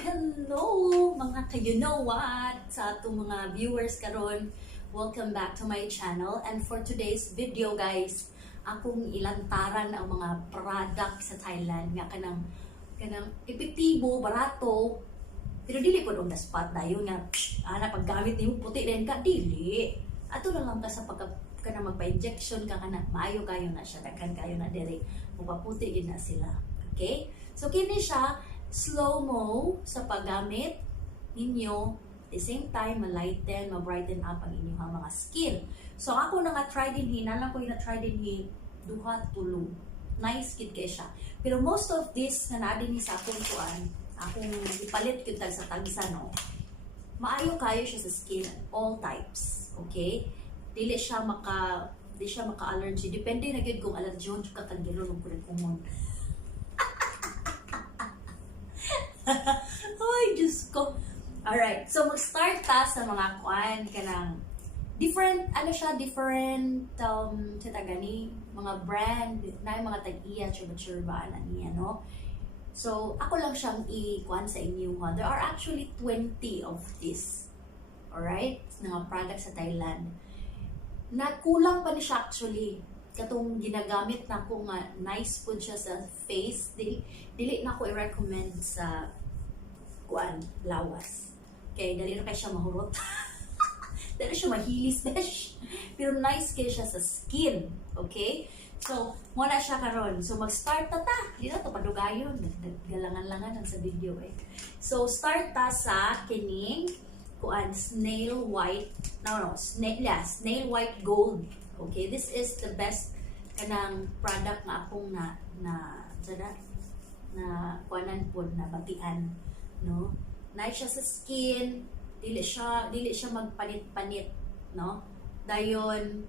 Hello mga you know what sa atong mga viewers karon. Welcome back to my channel, and for today's video guys, akong ilantaran ang mga product sa Thailand nga kanang epektibo, barato, pero dili po on the spot dayon nga paggamit nimo puti din ka dili. Ato na lang ta sa kanang magpa-injection ka kana maayo kayo na siya, daghan kayo na dire mapaputi gid na sila. Okay? So kini siya slow-mo sa paggamit ninyo, at the same time, ma-lighten, ma-brighten up ang inyong mga skin. So, ako na nga try din nalang ko yung na-try din duha, tulo. Nice kid kay siya. Pero most of this na naadin sa akong kuan, akong ipalit yun sa tagsa, no? Maayo kayo siya sa skin, all types. Okay? Dili siya maka-allergy. Depende na yun kung allergy yun, ka kagiro ng kurikumon. Ay, Diyos ko. Alright, so mag-start ta sa mga kuan kanang different, mga brand, na yung mga tag-iya, churba-churba na niya, no? So, ako lang siyang i-kuan sa inyo, ha? There are actually 20 of this. Alright? Mga products sa Thailand. Nakulang pa ni siya actually. Katong ginagamit na ko nga nice food siya sa face, dili na ko i-recommend sa kuan lawas. Okay, dali na kay siya mahurot. Dali siya mahilis besh. Pero nice kay siya sa skin, okay? So, muna siya karon. So mag-start ta. Dito to padugayon, galangan-langan sa video eh. So start ta sa kining kuan snail white. Snail white gold. Okay, this is the best kanang product nga akong na kuanan po na batian, no? Nice siya sa skin, dili siya magpanit-panit, no? Dayon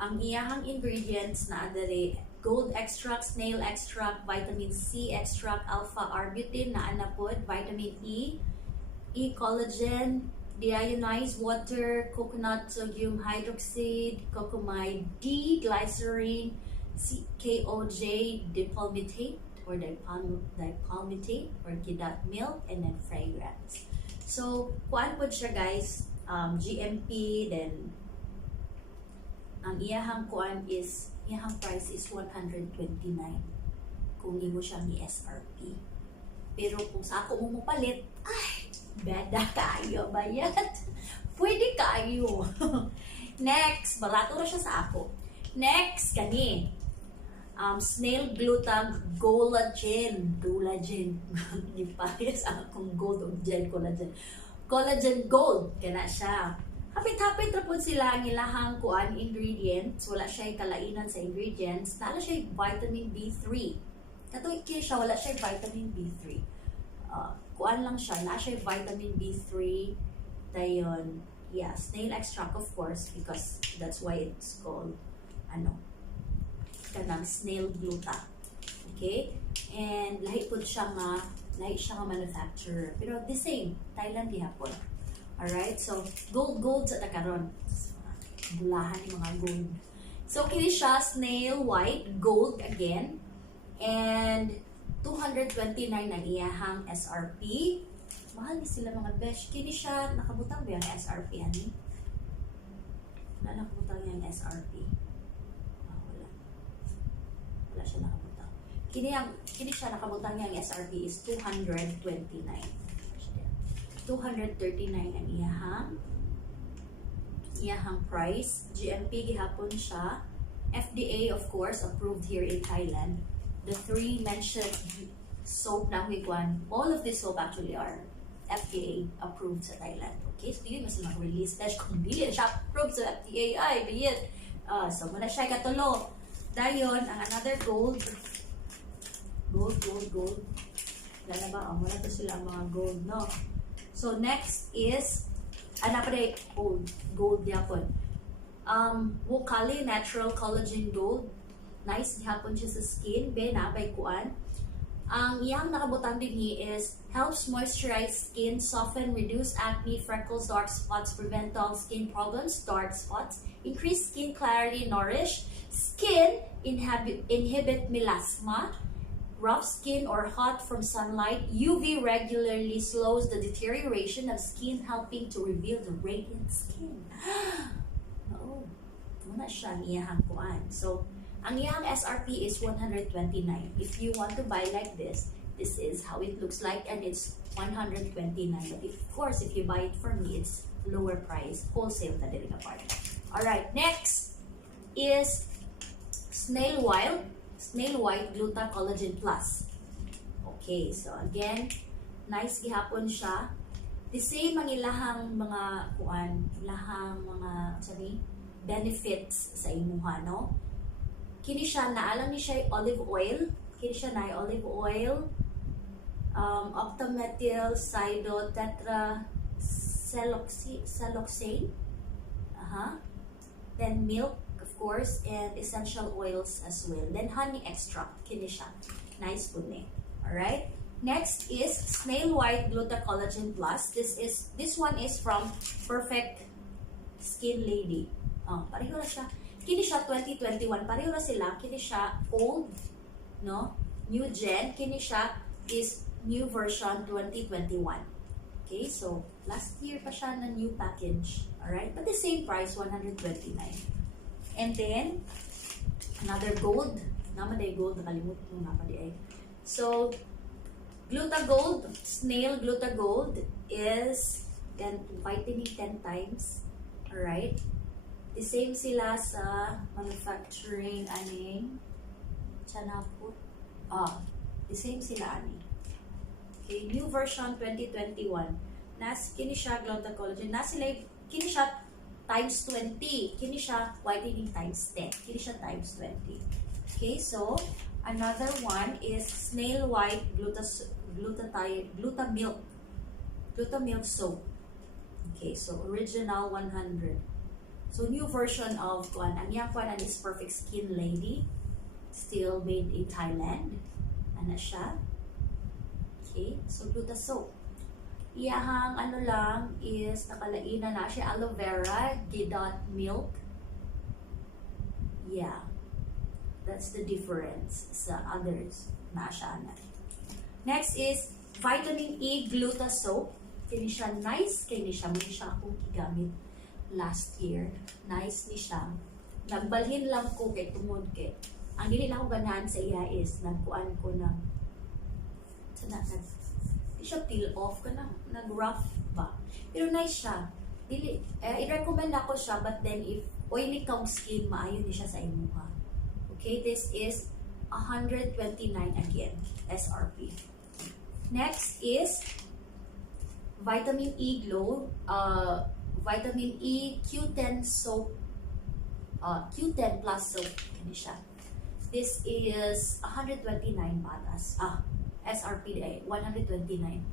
ang iyahang ingredients na adere gold extract, snail extract, vitamin C extract, alpha arbutin na anapod, vitamin E, collagen, deionized water, coconut sodium hydroxide, cocamide D, glycerin, KOJ, dipalmitate or dipalmitate or kidat milk, and then fragrance. So, kuan po siya guys, GMP, then ang iyahang price is 129 kung imo siyang i-SRP. Pero kung sa ako mo palit, ay, beda kayo bayad. Pwede kayo. Next, barato na siya sa ako. Next, kani. Snail Gluta Collagen. Ipayas akong gold o gen collagen. Collagen gold. Kana siya. Hapit-hapit na po sila ang ilahang kuan ingredients. Wala siya kalainan sa ingredients. Nala siya vitamin B3. Katuig siya, wala siya vitamin B3. Kuan lang siya, na siya vitamin B3, dayon, yeah, snail extract of course, because that's why it's called, kanang snail gluta. Okay? And lahi siya nga manufacturer. Pero the same, Thailand gihapon. Alright? So, gold sa takaron. Bulahan yung mga gold. So, kini siya, snail white, gold again. And 229 ang iyahang SRP. Mahal ni sila mga besh. Kini siya, nakabutang ba yung SRP, ani? Wala nakabutang yung SRP. Wala siya nakabutang. Kini siya nakabutang yung SRP is 229. 239 ang iyahang price. GMP gihapon siya. FDA, of course, approved here in Thailand. The three mentioned soap na huiguan, all of this soap actually are FDA approved sa Thailand. Okay, so dili mas mag-release dash kung dili siya approved sa FDA ay biyet. So muna siya katulo. Dayon ang another gold. Lala ba? Muna to sila ang mga gold, no? So next is gold yapon. Wholesale natural collagen gold. Nice hapon siya sa skin, nabay kuan. Ang iyang nakabutang din is helps moisturize skin, soften, reduce acne, freckles, dark spots, prevent dull skin problems, dark spots, increase skin clarity, nourish skin, inhibit melasma, rough skin or hot from sunlight, UV regularly slows the deterioration of skin, helping to reveal the radiant skin. Oo, muna siya ang iyahang kuan. So, ang iyahang SRP is 129. If you want to buy like this is how it looks like, and it's 129. But of course, if you buy it from me, it's lower price. Wholesale na din apart. Alright, next is Snail White Gluta Collagen Plus. Okay, so again, nice gihapon siya. The same ang ilahang mga kuan, ilahang mga benefits sa imuha, no? Kini siya naalang ni siya olive oil. Kini siya na olive oil, octamethyl siloxane, then milk, of course, and essential oils as well. Then honey extract, kini siya. Nice po ni. Alright? Next is Snail White Gluta Collagen Plus. This one is from Perfect Skin Lady. Pareho na siya. Kini siya 2021. Pareho na sila. Kini siya old, no? New gen. Kini siya is new version 2021. Okay, so last year pa siya na new package. Alright? But the same price, 129. And then, another gold. Namaday gold. Nakalimut ko nga pa di ay. So, Gluta Gold, Snail Gluta Gold is vitamin 10 times. Alright? The same sila sa manufacturing aning chanapot. The same sila ani. Okay, new version 2021. Kini siya Gluta Collagen. Kini siya times 20. Kini siya whitening times 10. Kini siya times 20. Okay, so another one is Snail White Gluta Milk Soap. Okay, so original 100. So new version of ang iyang kuan is Perfect Skin Lady. Still made in Thailand. Ano siya? Okay, so Gluta Soap. Iyahang lang is nakalaina na siya aloe vera, gidot milk. Yeah. That's the difference sa others na siya na. Next is Vitamin E Gluta Soap. Kini siya nice. Kini siya muli siya akong gigamit last year. Nice ni siya. Nagbalhin lang ko kay tungod kay. Ang dili na ako ganahan sa iya is nagkuan ko ng di siya peel off ka na. Nag-rough ba? Pero nice siya. I-recommend ako siya, but then if oily kang skin, maayon ni siya sa imuha. Okay, this is 129 again, SRP. Next is Vitamin E Glow, Vitamin E Q10 Soap, Q10 Plus Soap. Ini siya. This is 129 batas. SRP ay 129.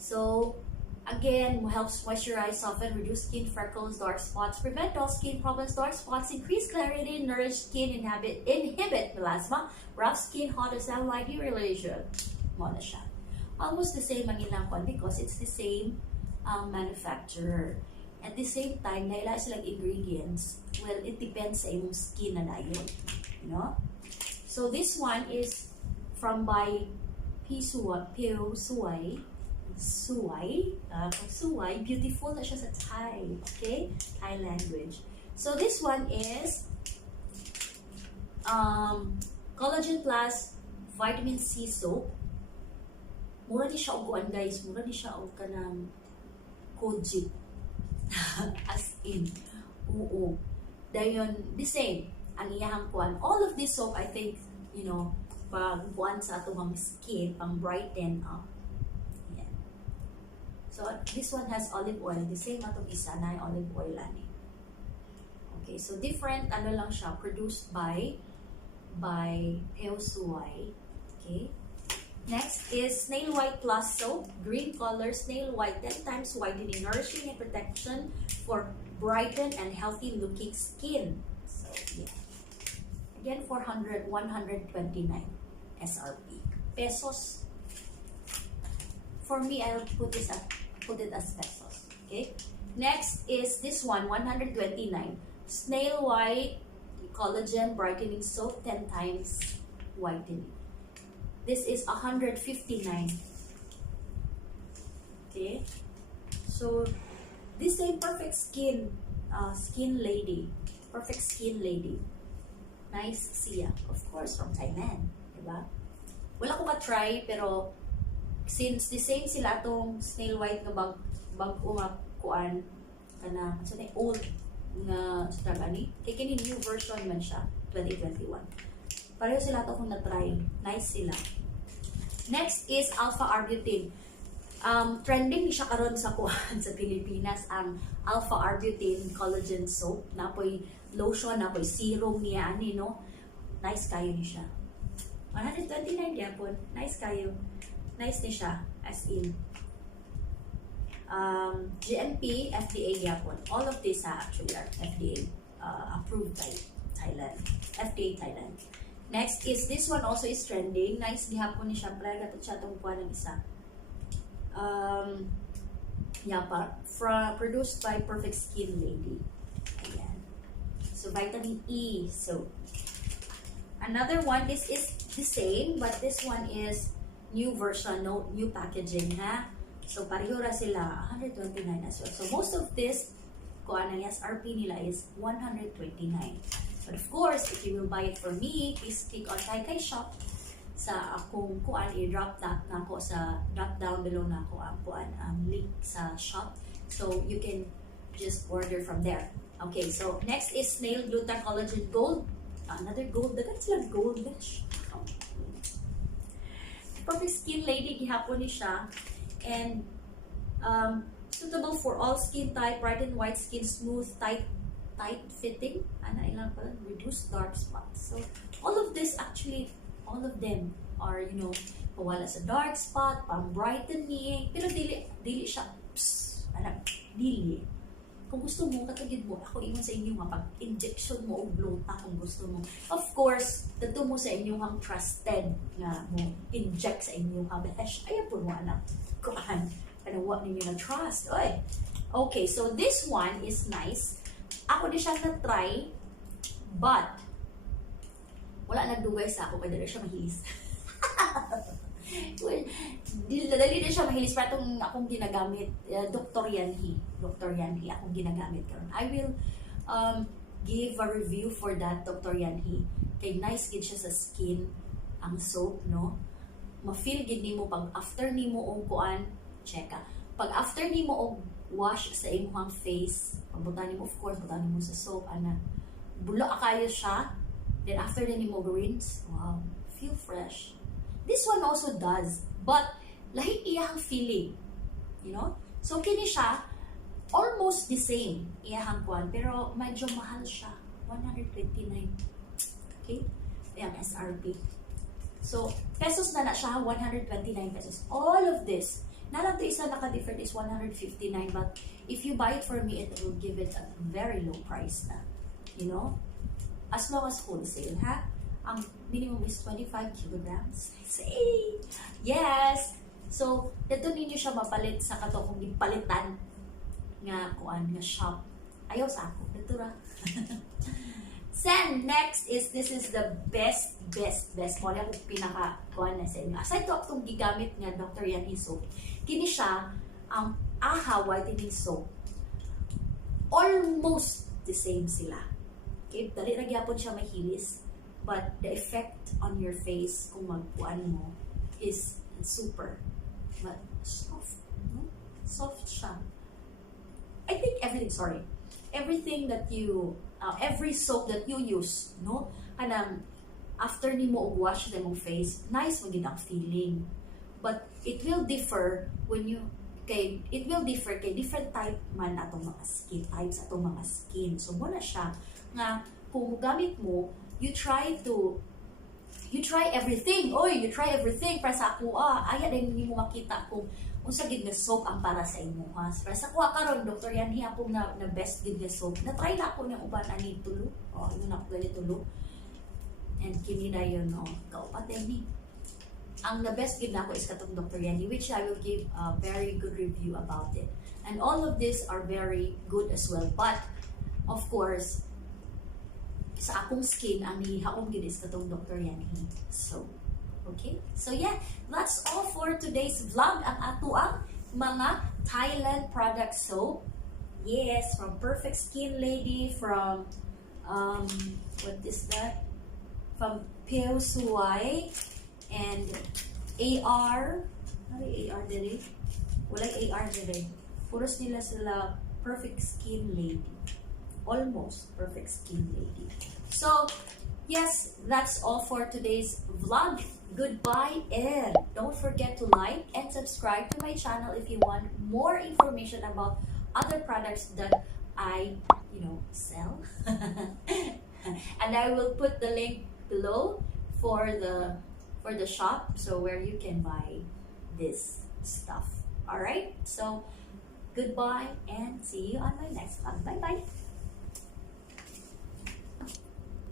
So, again, helps moisturize, soften, reduce skin freckles, dark spots, prevent all skin problems, dark spots, increase clarity, nourish skin, inhibit melasma, rough skin, hot or sunlight irradiation. Mo na siya. Almost the same ang ilang kwan because it's the same manufacturer. At the same time, naila silang ingredients. Well, it depends sa imong skin na dayon. You know? So, this one is from by Suway. Beautiful na siya sa Thai. Okay? Thai language. So, this one is Collagen Plus Vitamin C Soap. Mura di siya uguan, guys. Mura di siya og kanang koji. As in. Oo. Dayon, the same. Ang iyahang kuan. All of this soap, I think, you know, pag buwan sa atong skin, pang brighten up. Yan. So, this one has olive oil. The same atong isa na olive oil ani. Okay, so different lang siya, produced by Suway. Okay. Next is Snail White Plus Soap. Green color, Snail White 10 times whitening, nourishing and protection for brighten and healthy looking skin. So, yeah. Again, 129 SRP. Pesos. For me, I'll put it as pesos. Okay. Next is this one, 129. Snail White Collagen Brightening Soap, 10 times whitening. This is 159. Okay, so this is perfect skin, perfect skin lady. Nice siya, of course, from Thailand, diba? Wala ko ka-try, pero since the same sila itong Snail White nga bag-o nga kuan, kana, so na old nga sa gani, kay kini new version man siya, 2021. Pareho sila ito kung na-try. Nice sila. Next is alpha arbutin. Trending siya karon sa kuan sa Pilipinas ang alpha arbutin collagen soap. Napoy lotion, napoy serum niya ani no. Nice kayo ni siya. 129 gyapon. Nice kayo. Nice ni siya as in. GMP, FDA gyapon. All of these actually are FDA approved by Thailand. FDA Thailand. Next is this one also is trending. Nice gihapon ni siya. Pero gato siya itong kuha ng isa. Produced by Perfect Skin Lady. Ayan. So, vitamin E. So, another one, this is the same, but this one is new version, no, new packaging, ha? So, pareho ra sila, 129 as well. So, most of this, kung ano yung SRP nila is 129. But of course, if you will buy it for me, please click on Kai Shop. Sa akong kuan i-drop na ako sa drop down below na ako ang kuan link sa shop, so you can just order from there. Okay, so next is Snail Gluta Collagen Gold. Another gold, dagan sila gold mesh. Perfect Skin Lady gihapon ni siya, and suitable for all skin type, bright and white skin, smooth, tight fitting, ana ilang pala, reduce dark spots. So all of this actually, all of them are, you know, pawala sa dark spot, pang-brightening, pero dili siya, dili. Kung gusto mo, katagid mo, ako ingon sa inyo nga, pag-injection mo o Gluta kung gusto mo. Of course, tato mo sa inyong trusted nga mo, inject sa inyong besh. Ayaw po mo, anak. Kuhan, kanawa ninyo na trust. Oy. Okay, so this one is nice. Ako di siya na-try, but wala nagdugay sa ako, kaya dali siya mahilis. Well, dali na siya mahilis, pero itong akong ginagamit, Dr. Yanhi akong ginagamit karon. I will give a review for that, Dr. Yanhi. Kay nice gid siya sa skin, ang soap, no? Ma-feel gid nimo pag after nimo og kuan, checka. Pag after nimo og wash sa imong face, pagbutan nimo, of course, butan nimo sa soap, ana. Bulo kayo siya. Then after the nimo rinse, wow, feel fresh. This one also does, but lahi iyang feeling, you know? So kini siya almost the same iyang kuan, pero medyo mahal siya, 129. Okay? Ayan, SRP. So pesos na siya, 129 pesos. All of this, nalang to isa naka-different is 159, but if you buy it for me, it will give it a very low price na, you know? As long as wholesale, ha? Ang minimum is 25 kilograms. Say! Yes! So, dito ninyo siya mapalit sa kato kung ipalitan nga kuan nga shop. Ayaw sa ako. Dito ra. Then, next is, this is the best. Mo na kung pinaka kuan na sa inyo. Aside to akong gigamit nga Dr. Yanhi soap. Kini siya ang AHA whitening soap. Almost the same sila. Okay, dali na gyapon siya mahilis, but the effect on your face kung magpuan mo is super soft, no? Soft siya. I think everything that you every soap that you use, no, kanang after nimo og wash nimo face, nice man gid ang feeling, but it will differ kay different type man atong mga skin types, atong mga skin. So mo na siya nga kung gamit mo, you try everything. You try everything para sa ako, aya din mo makita kung unsa gid nga soap ang para sa imo, ha. Para sa kuha karon, Dr. Yanhi akong na best gid nga soap. Na-try na ako ng uban ani tulo. Yun na ko tulo. And kini na yun, kaupat ni. Ang the best gid nako is katong Dr. Yanhi, which I will give a very good review about it. And all of these are very good as well. But of course, sa akong skin, ang nihaon gid is katong Dr. Yanhi. So, okay? So yeah, that's all for today's vlog. Ang atuang mga Thailand product soap. Yes, from Perfect Skin Lady, from what is that? From Peo Suai and AR. Ano yung AR dere? Walang AR dere. Puros nila sila Perfect Skin Lady. Almost Perfect Skin Lady. So, yes, that's all for today's vlog. Goodbye, and don't forget to like and subscribe to my channel if you want more information about other products that I, sell. And I will put the link below for the shop, so where you can buy this stuff. All right, so goodbye and see you on my next vlog. Bye bye.